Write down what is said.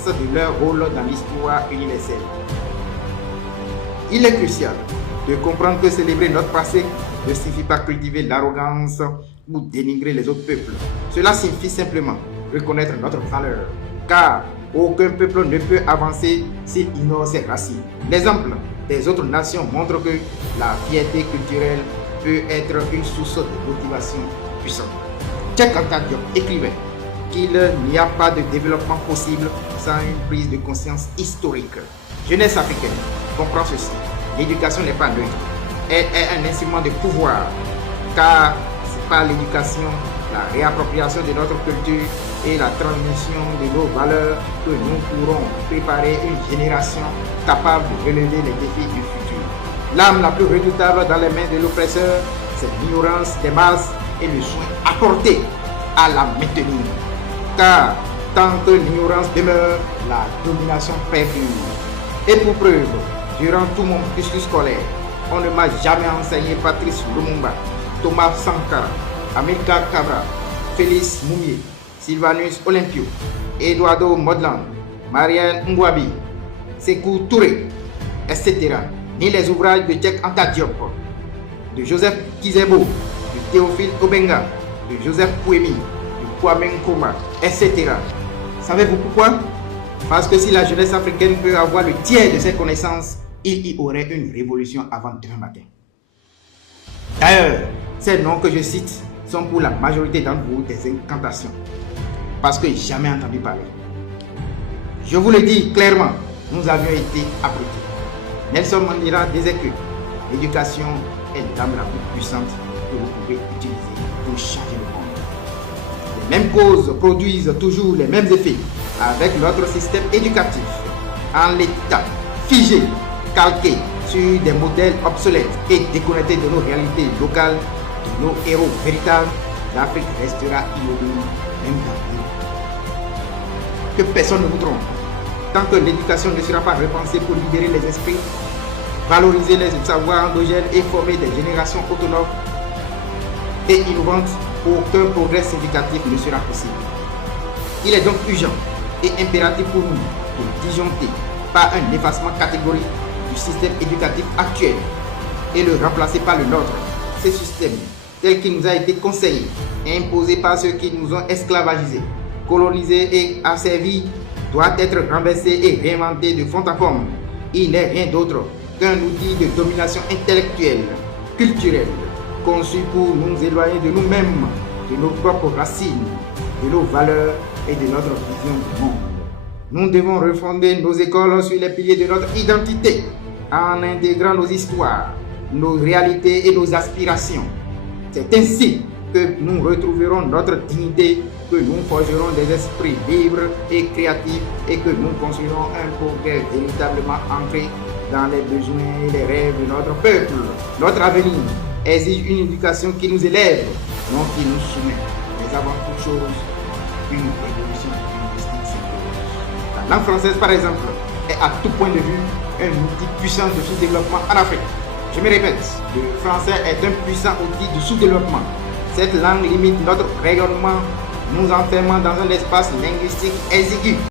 l'importance de leur rôle dans l'histoire universelle. Il est crucial de comprendre que célébrer notre passé ne signifie pas cultiver l'arrogance ou dénigrer les autres peuples. Cela signifie simplement reconnaître notre valeur, car aucun peuple ne peut avancer s'il ignore ses racines. L'exemple des autres nations montre que la fierté culturelle peut être une source de motivation puissante. Cheikh Anta Diop écrivait qu'il n'y a pas de développement possible sans une prise de conscience historique. Jeunesse africaine comprend ceci. L'éducation n'est pas neutre. Elle est un instrument de pouvoir, car c'est par l'éducation, la réappropriation de notre culture et la transmission de nos valeurs que nous pourrons préparer une génération capable de relever les défis du futur. L'arme la plus redoutable dans les mains de l'oppresseur, c'est l'ignorance des masses et le soin apporté à la maintenir. Car tant que l'ignorance demeure, la domination perdure. Et pour preuve, durant tout mon cursus scolaire, on ne m'a jamais enseigné Patrice Lumumba, Thomas Sankara, Amilcar Cabral, Félix Moumié, Sylvanus Olympio, Eduardo Mondlane, Marianne Ngouabi, Sékou Touré, etc. Ni les ouvrages de Cheikh Anta Diop, de Joseph Kizerbo, de Théophile Obenga, de Joseph Kouemi, de Kwame Nkrumah, etc. Savez-vous pourquoi? Parce que si la jeunesse africaine peut avoir le tiers de ses connaissances, il y aurait une révolution avant demain matin. D'ailleurs, ces noms que je cite sont pour la majorité d'entre vous des incantations, parce que jamais entendu parler. Je vous le dis clairement, nous avions été abrutis. Nelson Mandela disait que l'éducation est l'arme la plus puissante que vous pouvez utiliser pour changer le monde. Les mêmes causes produisent toujours les mêmes effets avec notre système éducatif, en l'état figé, calqué sur des modèles obsolètes et déconnectés de nos réalités locales, de nos héros véritables. L'Afrique restera immobile, même dans le que personne ne vous trompe. Tant que l'éducation ne sera pas repensée pour libérer les esprits, valoriser les savoirs endogènes et former des générations autonomes et innovantes, aucun progrès significatif ne sera possible. Il est donc urgent et impératif pour nous de disjoncter par un effacement catégorique du système éducatif actuel et le remplacer par le nôtre. Ce système, tel qu'il nous a été conseillé et imposé par ceux qui nous ont esclavagisés, colonisés et asservis, doit être renversé et réinventé de fond en comble. Il n'est rien d'autre qu'un outil de domination intellectuelle, culturelle, conçu pour nous éloigner de nous-mêmes, de nos propres racines, de nos valeurs et de notre vision du monde. Nous devons refonder nos écoles sur les piliers de notre identité, en intégrant nos histoires, nos réalités et nos aspirations. C'est ainsi que nous retrouverons notre dignité, que nous forgerons des esprits libres et créatifs et que nous construirons un progrès véritablement ancré dans les besoins et les rêves de notre peuple. Notre avenir exige une éducation qui nous élève, non qui nous soumet, mais avant toute chose, une révolution linguistique s'impose. La langue française, par exemple, est à tout point de vue un outil puissant de sous-développement en Afrique. Je me répète, le français est un puissant outil de sous-développement. Cette langue limite notre rayonnement, nous enfermant dans un espace linguistique exigu.